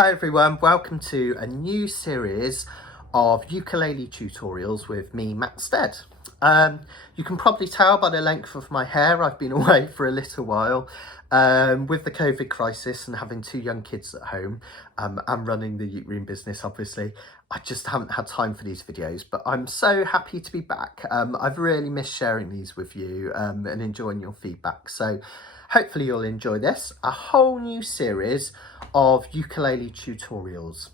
Hi everyone, welcome to a new series of ukulele tutorials with me, Matt Stead. You can probably tell by the length of my hair I've been away for a little while. With the COVID crisis and having two young kids at home, and running the uke room business, obviously, I just haven't had time for these videos, but I'm so happy to be back. I've really missed sharing these with you and enjoying your feedback. So hopefully you'll enjoy this, a whole new series of ukulele tutorials.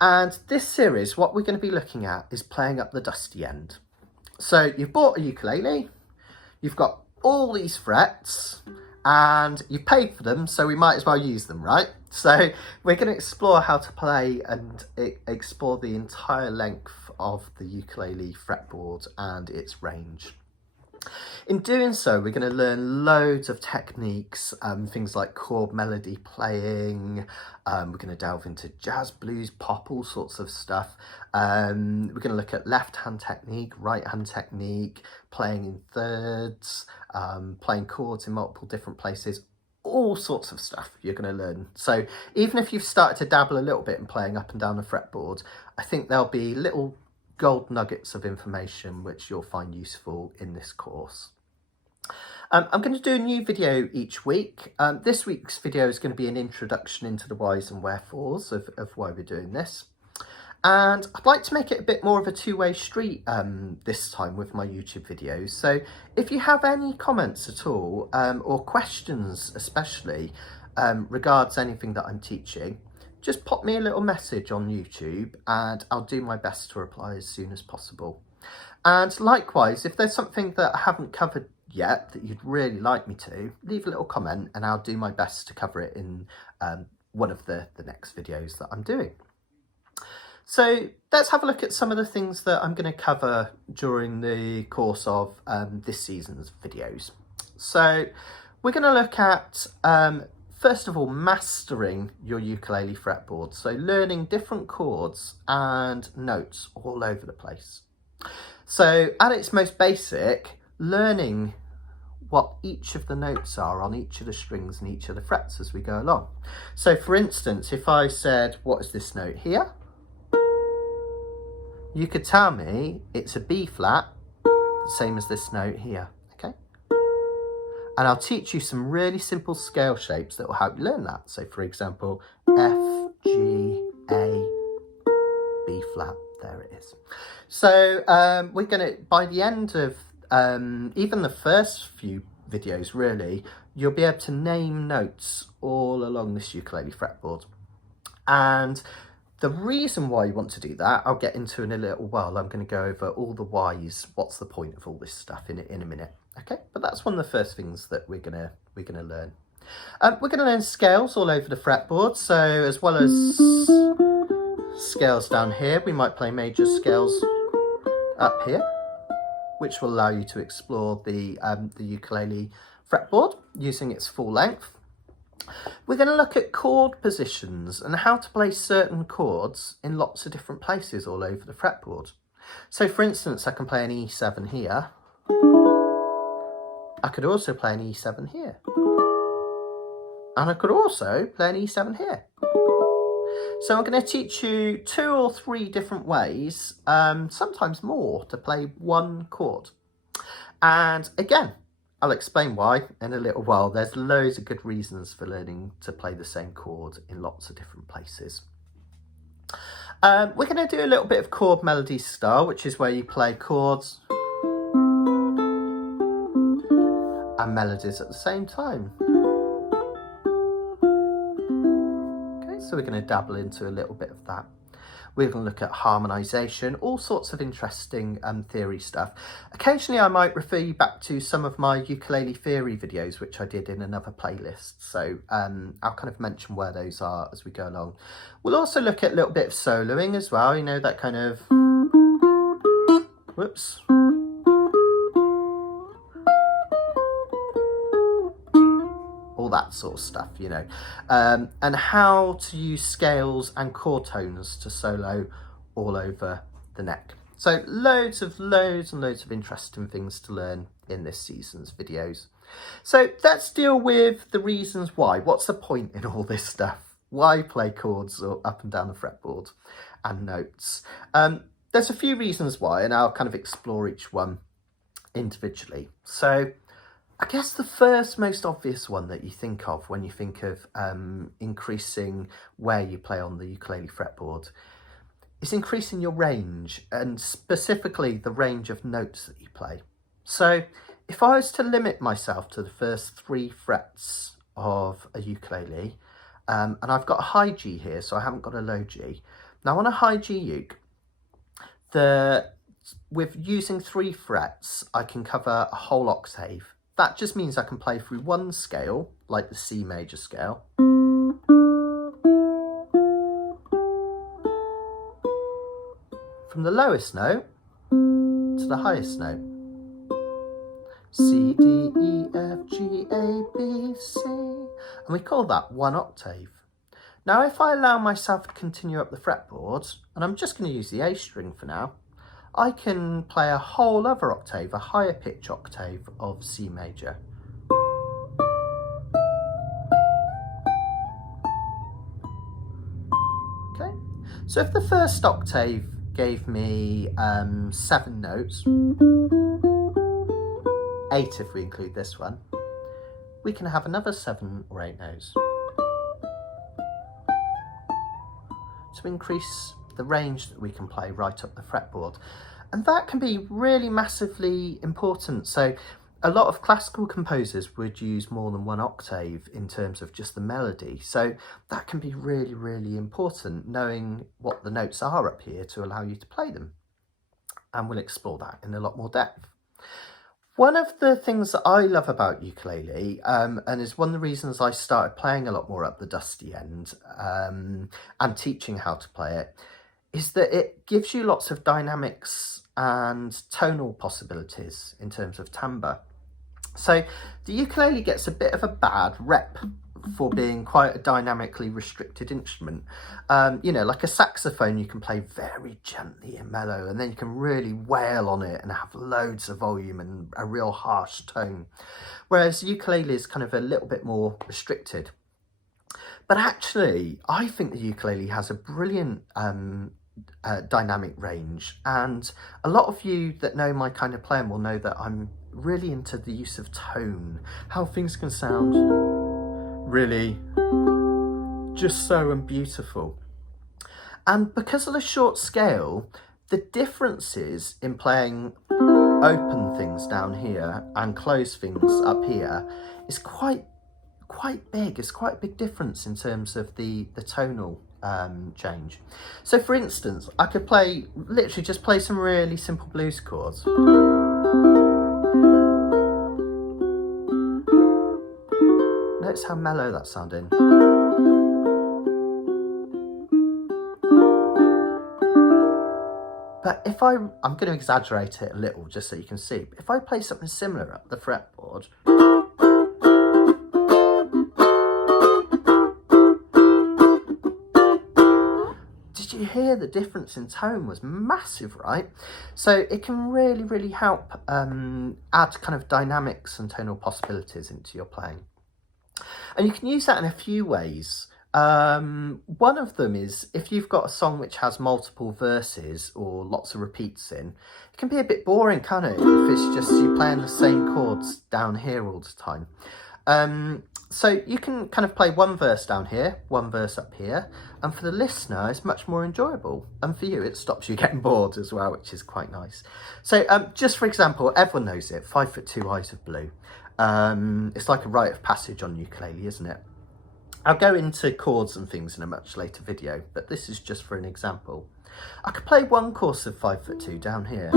And this series, what we're going to be looking at is playing up the dusty end. So you've bought a ukulele, you've got all these frets, and you've paid for them, so we might as well use them, right? So we're going to explore how to play and explore the entire length of the ukulele fretboard and its range. In doing so, we're going to learn loads of techniques, things like chord melody playing. We're going to delve into jazz, blues, pop, all sorts of stuff. We're going to look at left-hand technique, right-hand technique, playing in thirds, playing chords in multiple different places, all sorts of stuff you're going to learn. So even if you've started to dabble a little bit in playing up and down the fretboard, I think there'll be little gold nuggets of information which you'll find useful in this course. I'm going to do a new video each week. This week's video is going to be an introduction into the whys and wherefores of why we're doing this. And I'd like to make it a bit more of a two-way street this time with my YouTube videos. So if you have any comments at all, or questions especially, regards anything that I'm teaching, just pop me a little message on YouTube and I'll do my best to reply as soon as possible. And likewise, if there's something that I haven't covered yet that you'd really like me to, leave a little comment and I'll do my best to cover it in one of the next videos that I'm doing. So let's have a look at some of the things that I'm going to cover during the course of this season's videos. So we're going to look at first of all, mastering your ukulele fretboard. So learning different chords and notes all over the place. So at its most basic, learning what each of the notes are on each of the strings and each of the frets as we go along. So for instance, if I said, what is this note here? You could tell me it's a B flat, the same as this note here. And I'll teach you some really simple scale shapes that will help you learn that. So for example, F, G, A, B flat, there it is. So we're gonna, by the end of even the first few videos really, you'll be able to name notes all along this ukulele fretboard. And the reason why you want to do that, I'll get into in a little while. I'm going to go over all the whys, what's the point of all this stuff in a minute. Okay, but that's one of the first things that we're gonna learn. We're gonna learn scales all over the fretboard. So as well as scales down here, we might play major scales up here, which will allow you to explore the ukulele fretboard using its full length. We're going to look at chord positions and how to play certain chords in lots of different places all over the fretboard. So for instance, I can play an E7 here. I could also play an E7 here. And I could also play an E7 here. So I'm going to teach you 2 or 3 different ways, sometimes more, to play one chord. And again, I'll explain why in a little while. There's loads of good reasons for learning to play the same chord in lots of different places. We're going to do a little bit of chord melody style, which is where you play chords and melodies at the same time. Okay, so we're going to dabble into a little bit of that. We're going to look at harmonisation, all sorts of interesting theory stuff. Occasionally I might refer you back to some of my ukulele theory videos, which I did in another playlist. So I'll kind of mention where those are as we go along. We'll also look at a little bit of soloing as well, you know, that kind of, whoops. All that sort of stuff, you know, and how to use scales and chord tones to solo all over the neck. So loads and loads of interesting things to learn in this season's videos. So let's deal with the reasons why. What's the point in all this stuff? Why play chords or up and down the fretboard and notes? There's a few reasons why, and I'll kind of explore each one individually. So I guess the first most obvious one that you think of when you think of increasing where you play on the ukulele fretboard is increasing your range, and specifically the range of notes that you play. So if I was to limit myself to the first 3 frets of a ukulele, and I've got a high G here, so I haven't got a low G. Now on a high G uke, with using 3 frets, I can cover a whole octave. That just means I can play through one scale, like the C major scale, from the lowest note to the highest note. C, D, E, F, G, A, B, C. And we call that one octave. Now, if I allow myself to continue up the fretboard, and I'm just going to use the A string for now, I can play a whole other octave, a higher pitch octave of C major. Okay, so if the first octave gave me 7 notes, 8 if we include this one, we can have another 7 or 8 notes to increase the range that we can play right up the fretboard. And that can be really massively important. So a lot of classical composers would use more than 1 octave in terms of just the melody. So that can be really, really important, knowing what the notes are up here to allow you to play them. And we'll explore that in a lot more depth. One of the things that I love about ukulele, and is one of the reasons I started playing a lot more up the dusty end and teaching how to play it, is that it gives you lots of dynamics and tonal possibilities in terms of timbre. So the ukulele gets a bit of a bad rep for being quite a dynamically restricted instrument. You know, like a saxophone, you can play very gently and mellow, and then you can really wail on it and have loads of volume and a real harsh tone. Whereas ukulele is kind of a little bit more restricted. But actually, I think the ukulele has a brilliant dynamic range, and a lot of you that know my kind of playing will know that I'm really into the use of tone, how things can sound really just so beautiful. And because of the short scale, the differences in playing open things down here and close things up here is quite big. It's quite a big difference in terms of the tonal change. So for instance, I could literally just play some really simple blues chords. Notice how mellow that's sounding. But if I'm going to exaggerate it a little just so you can see, but if I play something similar up the fretboard, did you hear the difference in tone was massive, right? So it can really, really help add kind of dynamics and tonal possibilities into your playing. And you can use that in a few ways. One of them is if you've got a song which has multiple verses or lots of repeats in, it can be a bit boring, can't it? If it's just you playing the same chords down here all the time. So you can kind of play one verse down here, one verse up here, and for the listener it's much more enjoyable, and for you it stops you getting bored as well, which is quite nice. So just for example, everyone knows it, 5'2" Eyes of Blue. It's like a rite of passage on ukulele, isn't it? I'll go into chords and things in a much later video, but this is just for an example. I could play one course of 5'2" down here.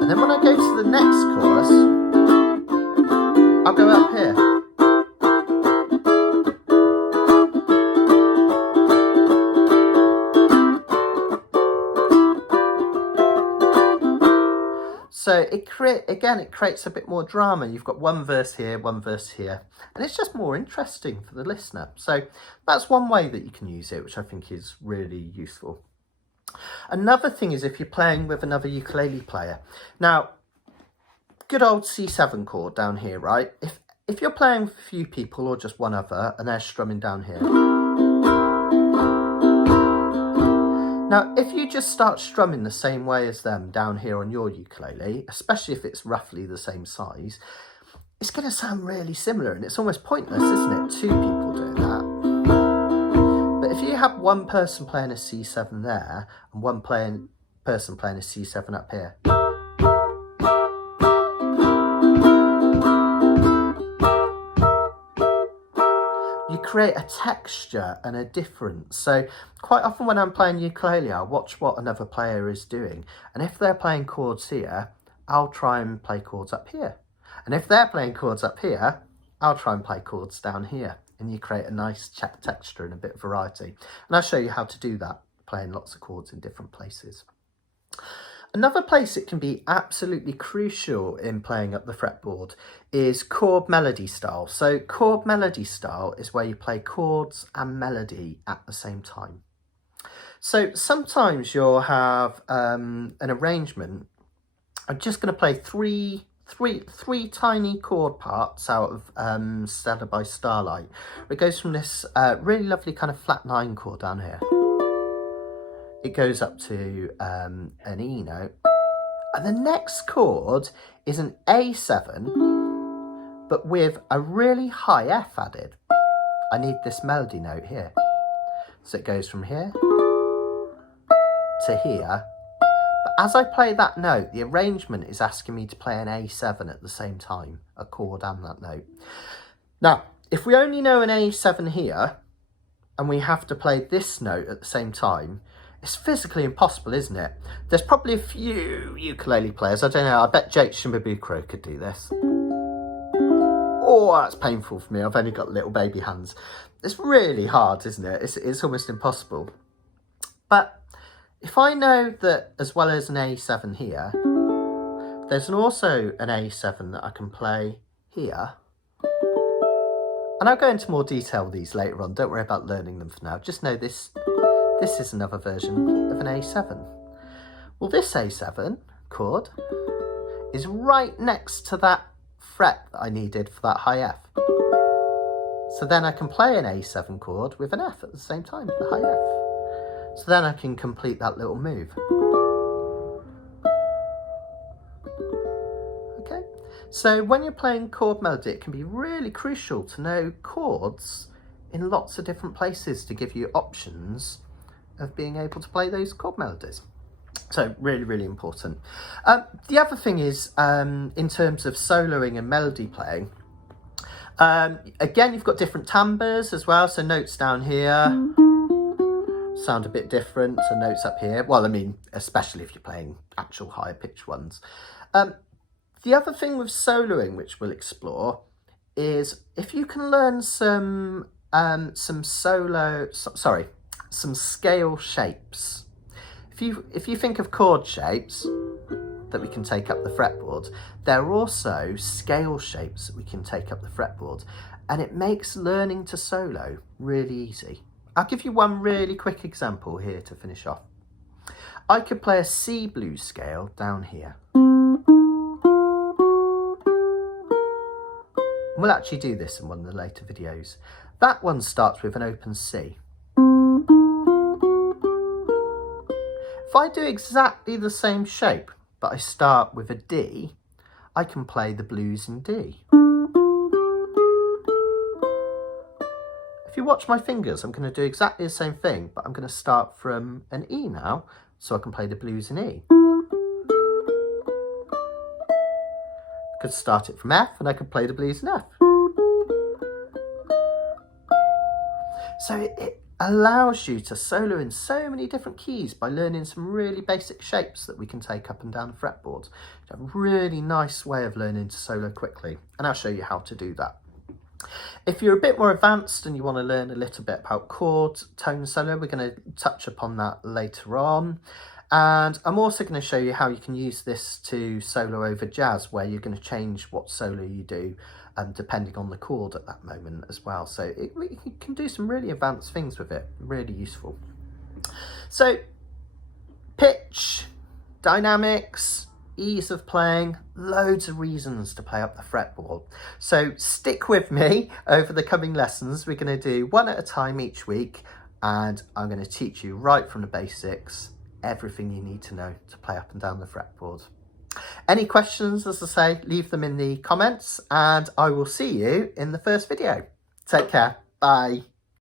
And then when I go to the next chorus, I'll go up here. So it creates a bit more drama. You've got one verse here, and it's just more interesting for the listener. So that's one way that you can use it, which I think is really useful. Another thing is if you're playing with another ukulele player. Now, good old C7 chord down here, right? If you're playing with a few people or just one other and they're strumming down here. Now, if you just start strumming the same way as them down here on your ukulele, especially if it's roughly the same size, it's going to sound really similar, and it's almost pointless, isn't it? Two people doing that. But if you have one person playing a C7 there and one person playing a C7 up here, you create a texture and a difference. So quite often when I'm playing ukulele, I'll watch what another player is doing. And if they're playing chords here, I'll try and play chords up here. And if they're playing chords up here, I'll try and play chords down here. And you create a nice texture and a bit of variety. And I'll show you how to do that, playing lots of chords in different places. Another place it can be absolutely crucial in playing up the fretboard is chord melody style. So chord melody style is where you play chords and melody at the same time. So sometimes you'll have an arrangement. I'm just going to play three tiny chord parts out of Stellar by Starlight. It goes from this really lovely kind of flat 9 chord down here. It goes up to an E note, and the next chord is an A7, but with a really high F added. I need this melody note here. So it goes from here to here, but as I play that note, the arrangement is asking me to play an A7 at the same time, a chord and that note. Now, if we only know an A7 here, and we have to play this note at the same time, it's physically impossible, isn't it? There's probably a few ukulele players, I don't know, I bet Jake Shimbabukuro could do this. Oh, that's painful for me, I've only got little baby hands. It's really hard, isn't it? It's almost impossible. But if I know that as well as an A7 here, there's also an A7 that I can play here. And I'll go into more detail with these later on, don't worry about learning them for now. Just know this is another version of an A7. Well, this A7 chord is right next to that fret that I needed for that high F. So then I can play an A7 chord with an F at the same time, the high F. So then I can complete that little move. Okay, so when you're playing chord melody, it can be really crucial to know chords in lots of different places to give you options of being able to play those chord melodies. So really, really important. The other thing is, in terms of soloing and melody playing, again, you've got different timbres as well. So notes down here sound a bit different to notes up here. Well, I mean, especially if you're playing actual higher pitched ones. The other thing with soloing, which we'll explore, is if you can learn some scale shapes. If you think of chord shapes that we can take up the fretboard, there are also scale shapes that we can take up the fretboard, and it makes learning to solo really easy. I'll give you one really quick example here to finish off. I could play a C blues scale down here. We'll actually do this in one of the later videos. That one starts with an open C. If I do exactly the same shape, but I start with a D, I can play the blues in D. If you watch my fingers, I'm going to do exactly the same thing, but I'm going to start from an E now, so I can play the blues in E. I could start it from F, and I could play the blues in F. So it allows you to solo in so many different keys by learning some really basic shapes that we can take up and down the fretboard. It's a really nice way of learning to solo quickly, and I'll show you how to do that. If you're a bit more advanced and you want to learn a little bit about chords, tone solo, we're going to touch upon that later on. And I'm also going to show you how you can use this to solo over jazz, where you're going to change what solo you do depending on the chord at that moment as well. So you can do some really advanced things with it, really useful. So Pitch, dynamics, ease of playing, loads of reasons to play up the fretboard. So stick with me over the coming lessons. We're going to do one at a time each week, and I'm going to teach you right from the basics, everything you need to know to play up and down the fretboard. Any questions, as I say, leave them in the comments, and I will see you in the first video. Take care. Bye.